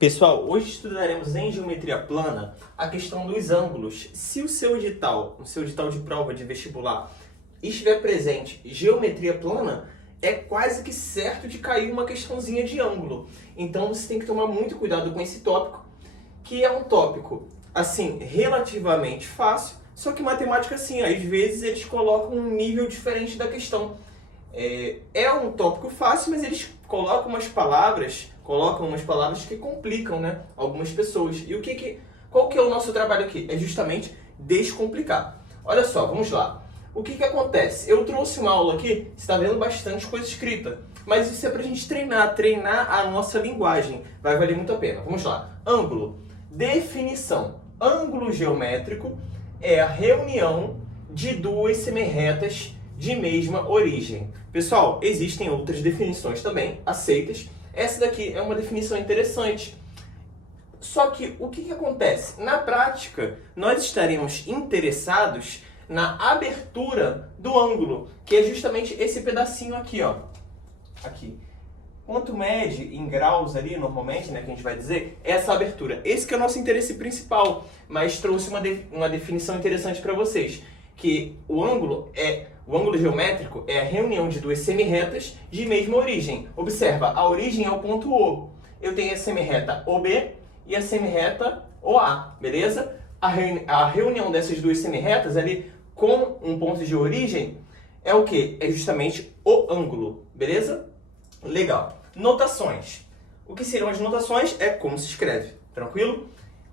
Pessoal, hoje estudaremos em geometria plana a questão dos ângulos. Se o seu edital de prova de vestibular, estiver presente geometria plana, é quase que certo de cair uma questãozinha de ângulo. Então você tem que tomar muito cuidado com esse tópico, que é um tópico, assim, relativamente fácil, só que matemática, assim, às vezes eles colocam um nível diferente da questão. É um tópico fácil, mas eles colocam umas palavras que complicam, né, algumas pessoas. E qual que é o nosso trabalho aqui? É justamente descomplicar. Olha só, vamos lá. O que acontece? Eu trouxe uma aula aqui, você está vendo bastante coisa escrita, mas isso é para a gente treinar a nossa linguagem. Vai valer muito a pena. Vamos lá. Ângulo. Definição. Ângulo geométrico é a reunião de duas semirretas de mesma origem. Pessoal, existem outras definições também aceitas. Essa daqui é uma definição interessante. Só que o que acontece? Na prática, nós estaremos interessados na abertura do ângulo, que é justamente esse pedacinho aqui, ó. Aqui. Quanto mede em graus ali, normalmente, né, que a gente vai dizer, é essa abertura. Esse que é o nosso interesse principal, mas trouxe uma definição interessante para vocês, que o ângulo geométrico é a reunião de duas semirretas de mesma origem. Observa, a origem é o ponto O. Eu tenho a semirreta OB e a semirreta OA, beleza? A reunião dessas duas semirretas ali com um ponto de origem é o quê? É justamente o ângulo, beleza? Legal. Notações. O que seriam as notações? É como se escreve, tranquilo?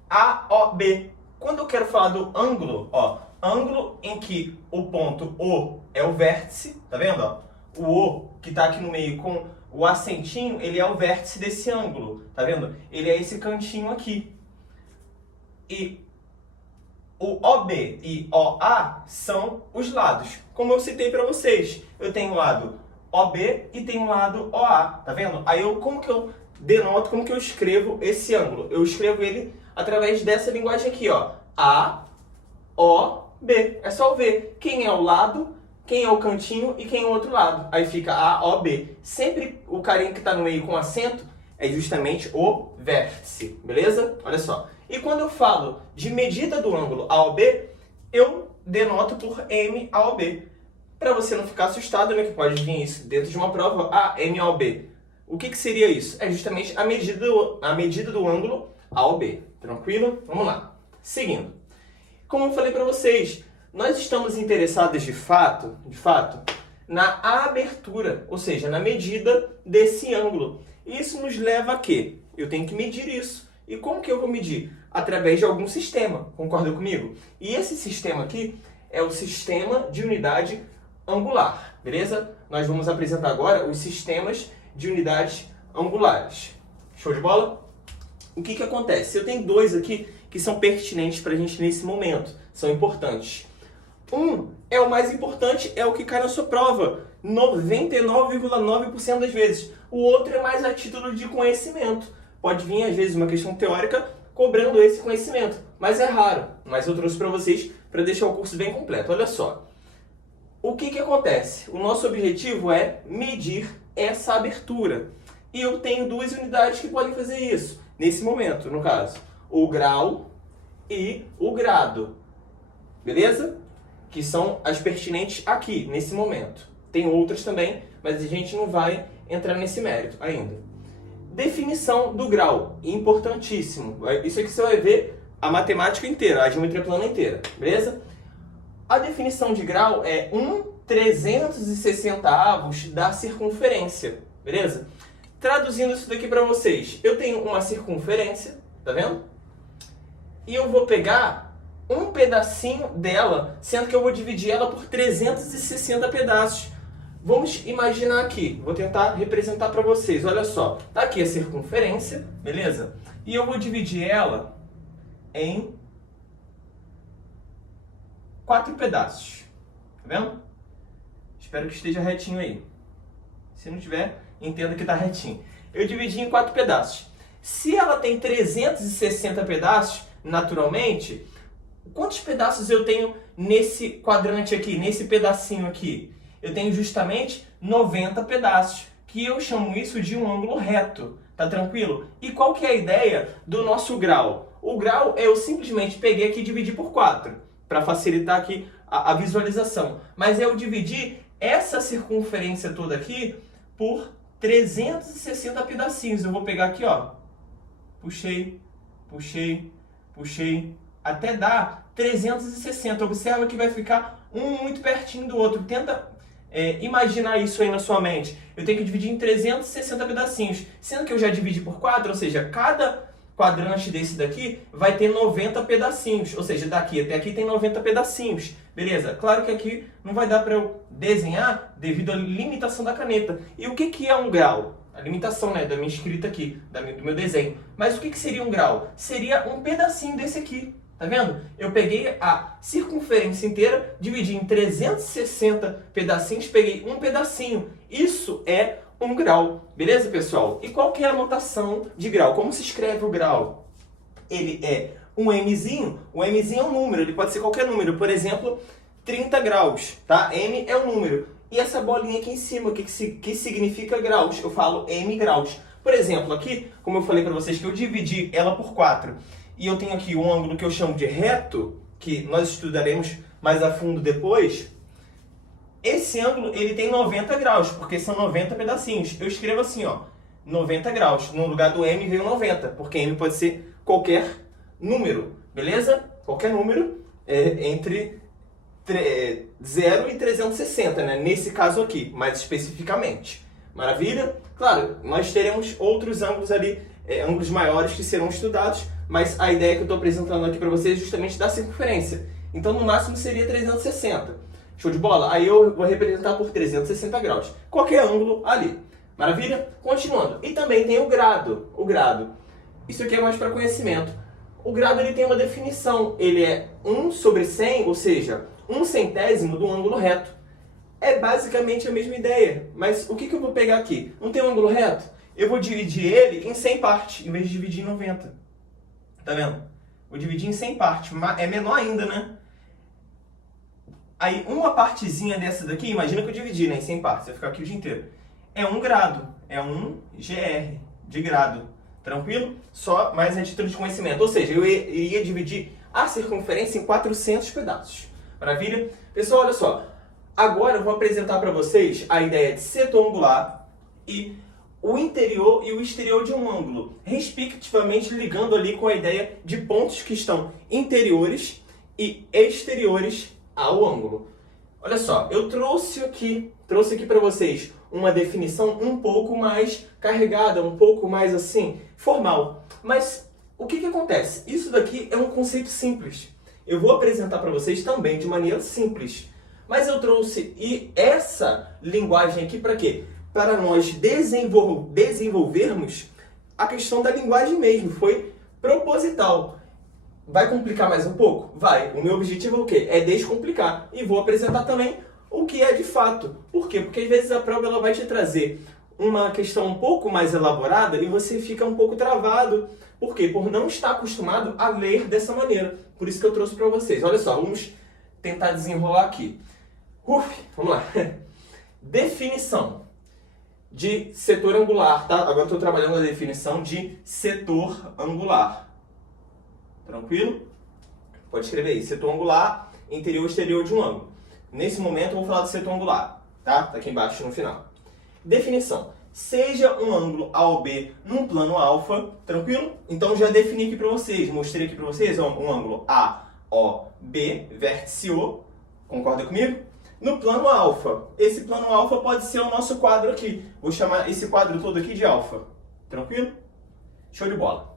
AOB. Quando eu quero falar do ângulo, ó, ângulo em que o ponto O é o vértice, tá vendo? Ó? O O que está aqui no meio com o acentinho, ele é o vértice desse ângulo, tá vendo? Ele é esse cantinho aqui. E o OB e OA são os lados. Como eu citei para vocês, eu tenho o lado OB e tenho o lado OA, tá vendo? Aí como que eu denoto, como que eu escrevo esse ângulo? Eu escrevo ele através dessa linguagem aqui, ó. A, O, B. É só ver quem é o lado, quem é o cantinho e quem é o outro lado. Aí fica A, O, B. Sempre o carinha que está no meio com acento é justamente o vértice, beleza? Olha só. E quando eu falo de medida do ângulo AOB, eu denoto por MAOB. Para você não ficar assustado, né, que pode vir isso dentro de uma prova, MAOB. O que seria isso? É justamente a medida do ângulo AOB. Tranquilo? Vamos lá. Seguindo. Como eu falei para vocês, nós estamos interessados de fato, na abertura, ou seja, na medida desse ângulo. Isso nos leva a quê? Eu tenho que medir isso. E como que eu vou medir? Através de algum sistema, concorda comigo? E esse sistema aqui é o sistema de unidade angular, beleza? Nós vamos apresentar agora os sistemas de unidades angulares. Show de bola? O que acontece? Eu tenho dois aqui que são pertinentes para a gente nesse momento, são importantes. Um é o mais importante, é o que cai na sua prova, 99,9% das vezes. O outro é mais a título de conhecimento. Pode vir, às vezes, uma questão teórica cobrando esse conhecimento, mas é raro. Mas eu trouxe para vocês para deixar o curso bem completo. Olha só. O que acontece? O nosso objetivo é medir essa abertura. E eu tenho duas unidades que podem fazer isso, nesse momento, no caso. O grau e o grado. Beleza? Que são as pertinentes aqui, nesse momento. Tem outras também, mas a gente não vai entrar nesse mérito ainda. Definição do grau, importantíssimo. Isso aqui você vai ver a matemática inteira, a geometria plana inteira, beleza? A definição de grau é 1/360 da circunferência, beleza? Traduzindo isso daqui para vocês, eu tenho uma circunferência, tá vendo? E eu vou pegar um pedacinho dela, sendo que eu vou dividir ela por 360 pedaços. Vamos imaginar aqui, vou tentar representar para vocês, olha só. Tá aqui a circunferência, beleza? E eu vou dividir ela em 4 pedaços, tá vendo? Espero que esteja retinho aí. Se não tiver, entenda que está retinho. Eu dividi em 4 pedaços. Se ela tem 360 pedaços, naturalmente, quantos pedaços eu tenho nesse quadrante aqui, nesse pedacinho aqui? Eu tenho justamente 90 pedaços, que eu chamo isso de um ângulo reto, Tá tranquilo? E qual que é a ideia do nosso grau? O grau eu simplesmente peguei aqui e dividi por 4, para facilitar aqui a visualização. Mas eu dividi essa circunferência toda aqui por 360 pedacinhos. Eu vou pegar aqui, ó, puxei, puxei, puxei, até dar 360. Observa que vai ficar um muito pertinho do outro. Tenta imaginar isso aí na sua mente. Eu tenho que dividir em 360 pedacinhos, sendo que eu já dividi por 4, ou seja, cada quadrante desse daqui vai ter 90 pedacinhos, ou seja, daqui até aqui tem 90 pedacinhos, beleza? Claro que aqui não vai dar para eu desenhar devido à limitação da caneta. E o que que é um grau? A limitação, né, da minha escrita aqui, do meu desenho. Mas o que que seria um grau? Seria um pedacinho desse aqui, tá vendo? Eu peguei a circunferência inteira, dividi em 360 pedacinhos, peguei um pedacinho. Isso é um grau, beleza, pessoal? E qual que é a notação de grau? Como se escreve o grau? Ele é um Mzinho. O Mzinho é um número, ele pode ser qualquer número. Por exemplo, 30 graus, tá? M é um número. E essa bolinha aqui em cima, que significa graus? Eu falo M graus. Por exemplo, aqui, como eu falei para vocês que eu dividi ela por 4, e eu tenho aqui um ângulo que eu chamo de reto, que nós estudaremos mais a fundo depois. Esse ângulo, ele tem 90 graus, porque são 90 pedacinhos. Eu escrevo assim, ó, 90 graus. No lugar do M veio 90, porque M pode ser qualquer número, beleza? Qualquer número entre 0 e 360, né? Nesse caso aqui, mais especificamente. Maravilha? Claro, nós teremos outros ângulos ali, ângulos maiores que serão estudados, mas a ideia que eu estou apresentando aqui para vocês é justamente da circunferência. Então, no máximo, seria 360. Show de bola? Aí eu vou representar por 360 graus. Qualquer ângulo ali. Maravilha? Continuando. E também tem o grado. O grado. Isso aqui é mais para conhecimento. O grado ele tem uma definição. Ele é 1 sobre 100, ou seja, 1/100º do ângulo reto. É basicamente a mesma ideia. Mas o que eu vou pegar aqui? Não tem um ângulo reto? Eu vou dividir ele em 100 partes, em vez de dividir em 90. Tá vendo? Vou dividir em 100 partes. É menor ainda, né? Aí, uma partezinha dessa daqui, imagina que eu dividi, né, em 100 partes, vai ficar aqui o dia inteiro. É 1 grado, é 1 GR de grado, tranquilo? Só mais a título de conhecimento, ou seja, eu iria dividir a circunferência em 400 pedaços. Maravilha? Pessoal, olha só, agora eu vou apresentar para vocês a ideia de setor angular e o interior e o exterior de um ângulo, respectivamente ligando ali com a ideia de pontos que estão interiores e exteriores ao ângulo. Olha só, eu trouxe aqui para vocês uma definição um pouco mais carregada, um pouco mais assim, formal. Mas o que acontece? Isso daqui é um conceito simples. Eu vou apresentar para vocês também de maneira simples. Mas eu trouxe essa linguagem aqui para quê? Para nós desenvolvermos a questão da linguagem mesmo. Foi proposital. Vai complicar mais um pouco? Vai. O meu objetivo é o quê? É descomplicar. E vou apresentar também o que é de fato. Por quê? Porque às vezes a prova ela vai te trazer uma questão um pouco mais elaborada e você fica um pouco travado. Por quê? Por não estar acostumado a ler dessa maneira. Por isso que eu trouxe para vocês. Olha só, vamos tentar desenrolar aqui. Vamos lá. Definição de setor angular, tá? Agora eu estou trabalhando a definição de setor angular. Tranquilo? Pode escrever aí. Setor angular, interior e exterior de um ângulo. Nesse momento eu vou falar do setor angular, tá? Tá aqui embaixo no final. Definição. Seja um ângulo AOB num plano alfa, tranquilo? Então já defini aqui para vocês, mostrei aqui para vocês um ângulo AOB, vértice O, concorda comigo? No plano alfa. Esse plano alfa pode ser o nosso quadro aqui. Vou chamar esse quadro todo aqui de alfa. Tranquilo? Show de bola.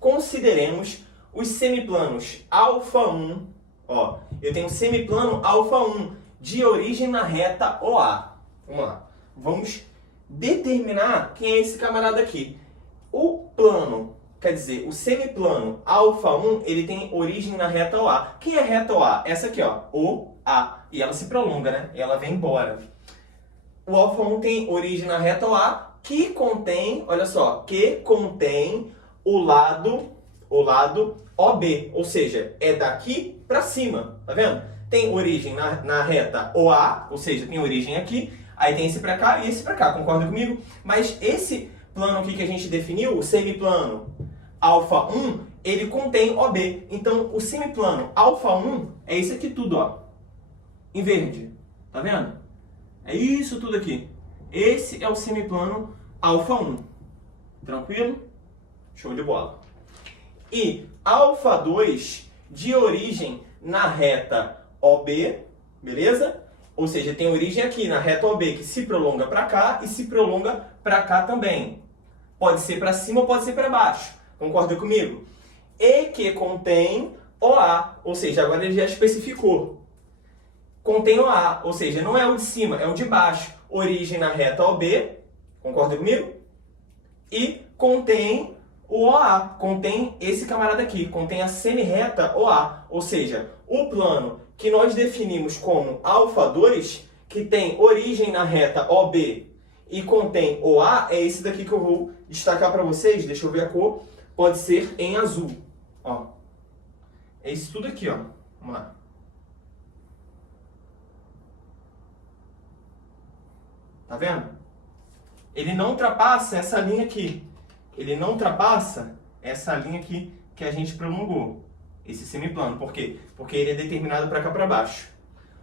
Consideremos os semiplanos alfa 1. Ó, eu tenho semiplano alfa 1 de origem na reta OA. Vamos lá. Vamos determinar quem é esse camarada aqui. O plano, quer dizer, o semiplano alfa 1, ele tem origem na reta OA. Quem é a reta OA? Essa aqui, ó, OA. E ela se prolonga, né? Ela vem embora. O alfa 1 tem origem na reta OA, que contém, olha só, que contém o lado OB, ou seja, é daqui para cima, tá vendo? Tem origem na reta OA, ou seja, tem origem aqui, aí tem esse para cá e esse para cá, concorda comigo? Mas esse plano aqui que a gente definiu, o semiplano alfa 1, ele contém OB. Então, o semiplano alfa 1 é isso aqui tudo, ó, em verde. Tá vendo? É isso tudo aqui. Esse é o semiplano alfa 1. Tranquilo? Show de bola. E alfa 2 de origem na reta OB, beleza? Ou seja, tem origem aqui na reta OB que se prolonga para cá e se prolonga para cá também. Pode ser para cima ou pode ser para baixo. Concorda comigo? E que contém OA, ou seja, agora ele já especificou. Contém OA, ou seja, não é o de cima, é o de baixo. Origem na reta OB, concorda comigo? E contém o OA, contém esse camarada aqui, contém a semirreta OA, ou seja, o plano que nós definimos como alfa 2, que tem origem na reta OB e contém OA, é esse daqui que eu vou destacar para vocês. Deixa eu ver a cor, pode ser em azul. Ó. É isso tudo aqui, ó. Vamos lá. Tá vendo? Ele não ultrapassa essa linha aqui. Ele não ultrapassa essa linha aqui que a gente prolongou. Esse semiplano. Por quê? Porque ele é determinado para cá para baixo.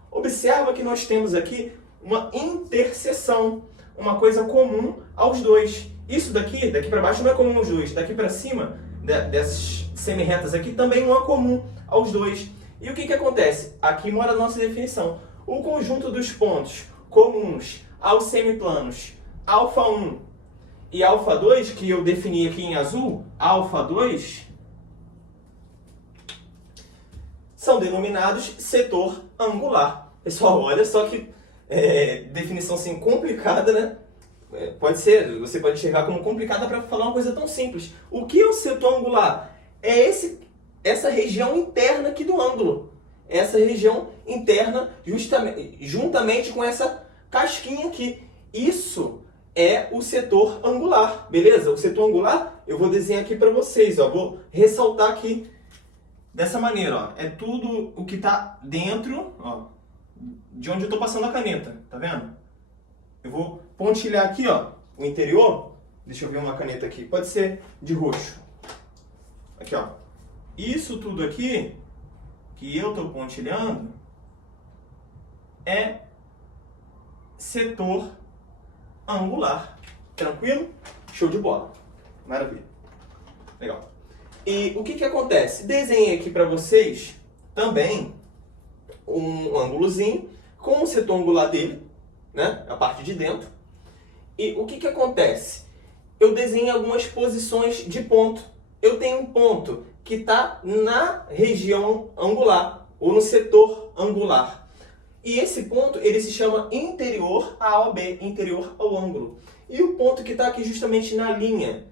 Observa que nós temos aqui uma interseção. Uma coisa comum aos dois. Isso daqui para baixo não é comum aos dois. Daqui para cima, dessas semirretas aqui, também não é comum aos dois. E o que acontece? Aqui mora a nossa definição. O conjunto dos pontos comuns aos semiplanos alfa 1 e alfa 2, que eu defini aqui em azul, alfa 2, são denominados setor angular. Pessoal, olha só que definição assim complicada, né? Pode ser, você pode enxergar como complicada para falar uma coisa tão simples. O que é o setor angular? É essa região interna aqui do ângulo. Essa região interna juntamente com essa casquinha aqui. Isso é o setor angular, beleza? O setor angular eu vou desenhar aqui para vocês, ó. Vou ressaltar aqui dessa maneira, ó. É tudo o que está dentro, ó, de onde eu estou passando a caneta, tá vendo? Eu vou pontilhar aqui, ó, o interior. Deixa eu ver uma caneta aqui, pode ser de roxo. Aqui, ó. Isso tudo aqui que eu estou pontilhando é setor angular. Tranquilo? Show de bola. Maravilha. Legal. E o que acontece? Desenhei aqui para vocês também um ângulozinho com o setor angular dele, né? A parte de dentro. E o que acontece? Eu desenhei algumas posições de ponto. Eu tenho um ponto que está na região angular, ou no setor angular. E esse ponto, ele se chama interior a OB, interior ao ângulo. E o ponto que está aqui justamente na linha.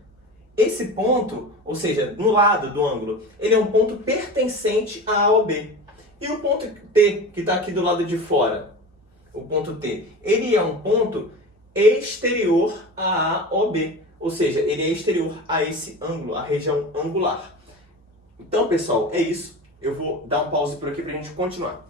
Esse ponto, ou seja, no lado do ângulo, ele é um ponto pertencente a AOB. E o ponto T, que está aqui do lado de fora, o ponto T, ele é um ponto exterior a AOB. Ou seja, ele é exterior a esse ângulo, a região angular. Então, pessoal, é isso. Eu vou dar um pause por aqui para a gente continuar.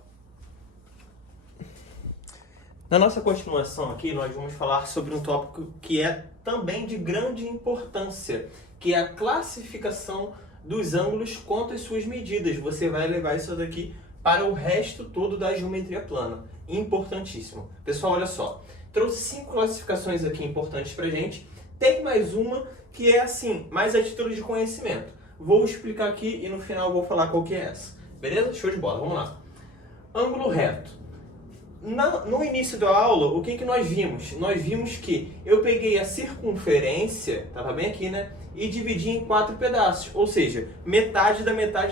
Na nossa continuação aqui, nós vamos falar sobre um tópico que é também de grande importância, que é a classificação dos ângulos quanto às suas medidas. Você vai levar isso daqui para o resto todo da geometria plana. Importantíssimo. Pessoal, olha só. Trouxe 5 classificações aqui importantes para a gente. Tem mais uma que é assim, mais a título de conhecimento. Vou explicar aqui e no final vou falar qual que é essa. Beleza? Show de bola. Vamos lá. Ângulo reto. No início da aula, o que nós vimos? Nós vimos que eu peguei a circunferência, estava bem aqui, né? E dividi em 4 pedaços, ou seja, metade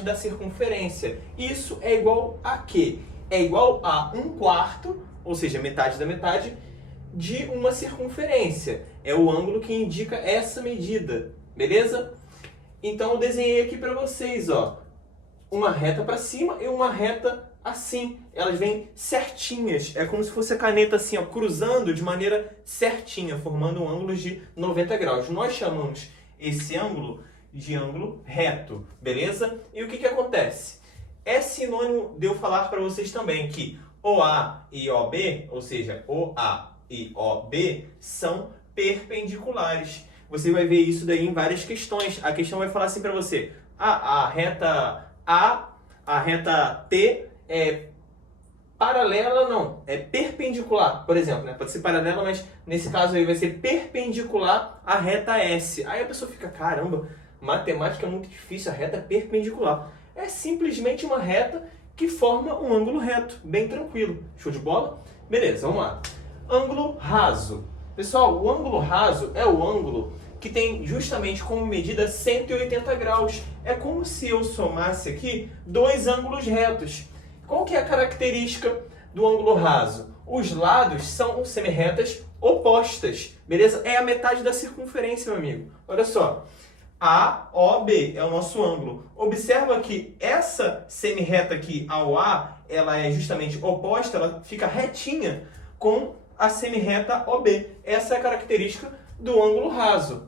da circunferência. Isso é igual a quê? É igual a 1/4, ou seja, metade da metade, de uma circunferência. É o ângulo que indica essa medida, beleza? Então eu desenhei aqui para vocês, ó, uma reta para cima e uma reta assim, elas vêm certinhas, é como se fosse a caneta assim, ó, cruzando de maneira certinha, formando um ângulo de 90 graus. Nós chamamos esse ângulo de ângulo reto, beleza? E o que acontece? É sinônimo de eu falar para vocês também que OA e OB, ou seja, OA e OB, são perpendiculares. você vai ver isso daí em várias questões. A questão vai falar assim para você, a reta a reta T é paralela, não, é perpendicular, por exemplo, né? Pode ser paralela, mas nesse caso aí vai ser perpendicular à reta S. Aí a pessoa fica, caramba, matemática é muito difícil, a reta é perpendicular. É simplesmente uma reta que forma um ângulo reto, bem tranquilo. Show de bola? Beleza, vamos lá. Ângulo raso. Pessoal, o ângulo raso é o ângulo que tem justamente como medida 180 graus. É como se eu somasse aqui dois ângulos retos. Qual que é a característica do ângulo raso? Os lados são semirretas opostas, beleza? É a metade da circunferência, meu amigo. Olha só, AOB é o nosso ângulo. Observa que essa semirreta aqui ao A, ela é justamente oposta, ela fica retinha com a semirreta OB. Essa é a característica do ângulo raso.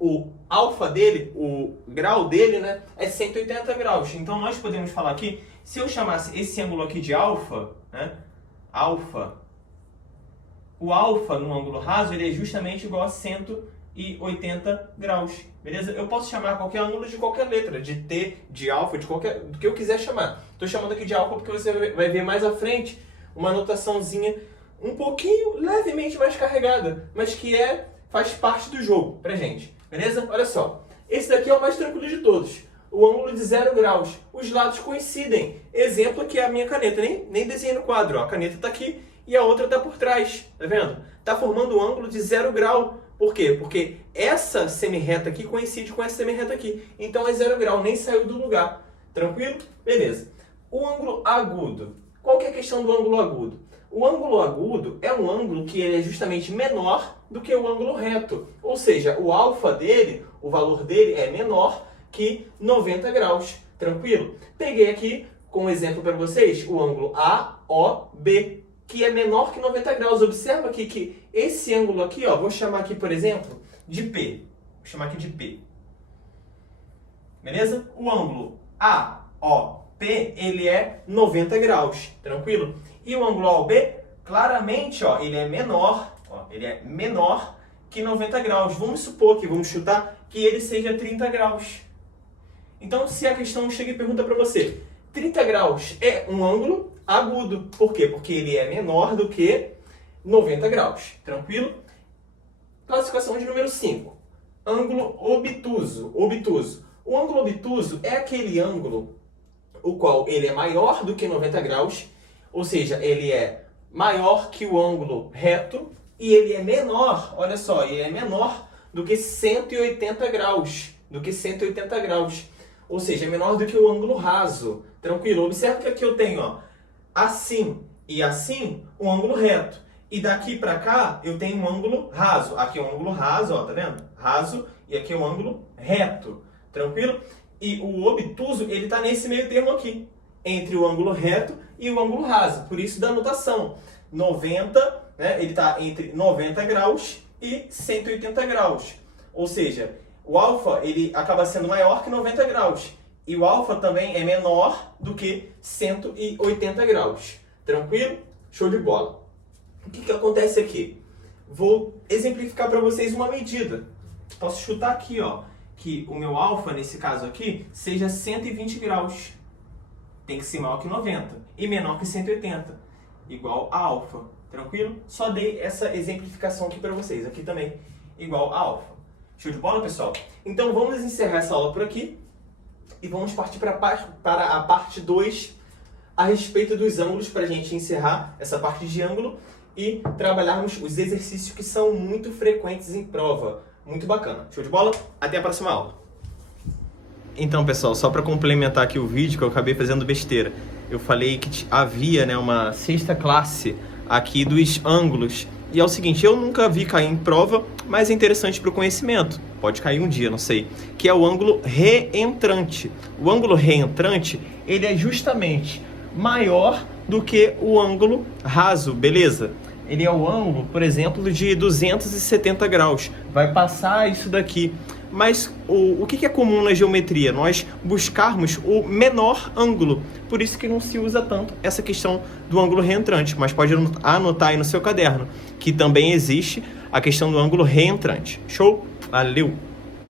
O alfa dele, o grau dele, né, é 180 graus. Então nós podemos falar aqui, se eu chamasse esse ângulo aqui de alfa, né, alfa, o alfa no ângulo raso ele é justamente igual a 180 graus, beleza? Eu posso chamar qualquer ângulo de qualquer letra, de T, de alfa, de qualquer, do que eu quiser chamar. Estou chamando aqui de alfa porque você vai ver mais à frente uma notaçãozinha um pouquinho, levemente mais carregada, mas que faz parte do jogo pra gente, beleza? Olha só, esse daqui é o mais tranquilo de todos. O ângulo de 0 graus. Os lados coincidem. Exemplo aqui é a minha caneta. Nem desenhei no quadro. Ó. A caneta está aqui e a outra está por trás. Tá vendo? Está formando um ângulo de 0 grau. Por quê? Porque essa semirreta aqui coincide com essa semirreta aqui. Então é 0 grau. Nem saiu do lugar. Tranquilo? Beleza. O ângulo agudo. Qual que é a questão do ângulo agudo? O ângulo agudo é um ângulo que ele é justamente menor do que o ângulo reto. Ou seja, o alfa dele, o valor dele é menor que 90 graus, tranquilo? Peguei aqui, como exemplo para vocês, o ângulo AOB, que é menor que 90 graus. Observa aqui que esse ângulo aqui, ó, vou chamar aqui, por exemplo, de P. Vou chamar aqui de P. Beleza? O ângulo AOP, ele é 90 graus, tranquilo? E o ângulo AOB, claramente, ó, ele é menor que 90 graus. Vamos supor que, vamos chutar, que ele seja 30 graus. Então, se a questão chega e pergunta para você, 30 graus é um ângulo agudo. Por quê? Porque ele é menor do que 90 graus. Tranquilo? Classificação de número 5. Ângulo obtuso. O ângulo obtuso é aquele ângulo o qual ele é maior do que 90 graus, ou seja, ele é maior que o ângulo reto e ele é menor, olha só, ele é menor do que 180 graus. Ou seja, é menor do que o ângulo raso. Tranquilo? Observa que aqui eu tenho, ó, assim e assim, um ângulo reto. E daqui para cá eu tenho um ângulo raso. Aqui é um ângulo raso, ó, tá vendo? Raso, e aqui é um ângulo reto. Tranquilo? E o obtuso, ele está nesse meio termo aqui, entre o ângulo reto e o ângulo raso. Por isso da notação. 90, né, ele está entre 90 graus e 180 graus. Ou seja, o alfa ele acaba sendo maior que 90 graus. E o alfa também é menor do que 180 graus. Tranquilo? Show de bola. O que acontece aqui? Vou exemplificar para vocês uma medida. Posso chutar aqui, ó, que o meu alfa, nesse caso aqui, seja 120 graus. Tem que ser maior que 90 e menor que 180, igual a alfa. Tranquilo? Só dei essa exemplificação aqui para vocês. Aqui também, igual a alfa. Show de bola, pessoal? Então vamos encerrar essa aula por aqui e vamos partir para a parte 2 a respeito dos ângulos, para a gente encerrar essa parte de ângulo e trabalharmos os exercícios que são muito frequentes em prova. Muito bacana. Show de bola? Até a próxima aula. Então, pessoal, só para complementar aqui o vídeo, que eu acabei fazendo besteira. Eu falei que havia, né, uma sexta classe aqui dos ângulos. E é o seguinte, eu nunca vi cair em prova, mas é interessante para o conhecimento. Pode cair um dia, não sei. Que é o ângulo reentrante. O ângulo reentrante, ele é justamente maior do que o ângulo raso, beleza? Ele é o ângulo, por exemplo, de 270 graus. Vai passar isso daqui. Mas o que é comum na geometria? Nós buscarmos o menor ângulo. Por isso que não se usa tanto essa questão do ângulo reentrante. Mas pode anotar aí no seu caderno que também existe a questão do ângulo reentrante. Show? Valeu!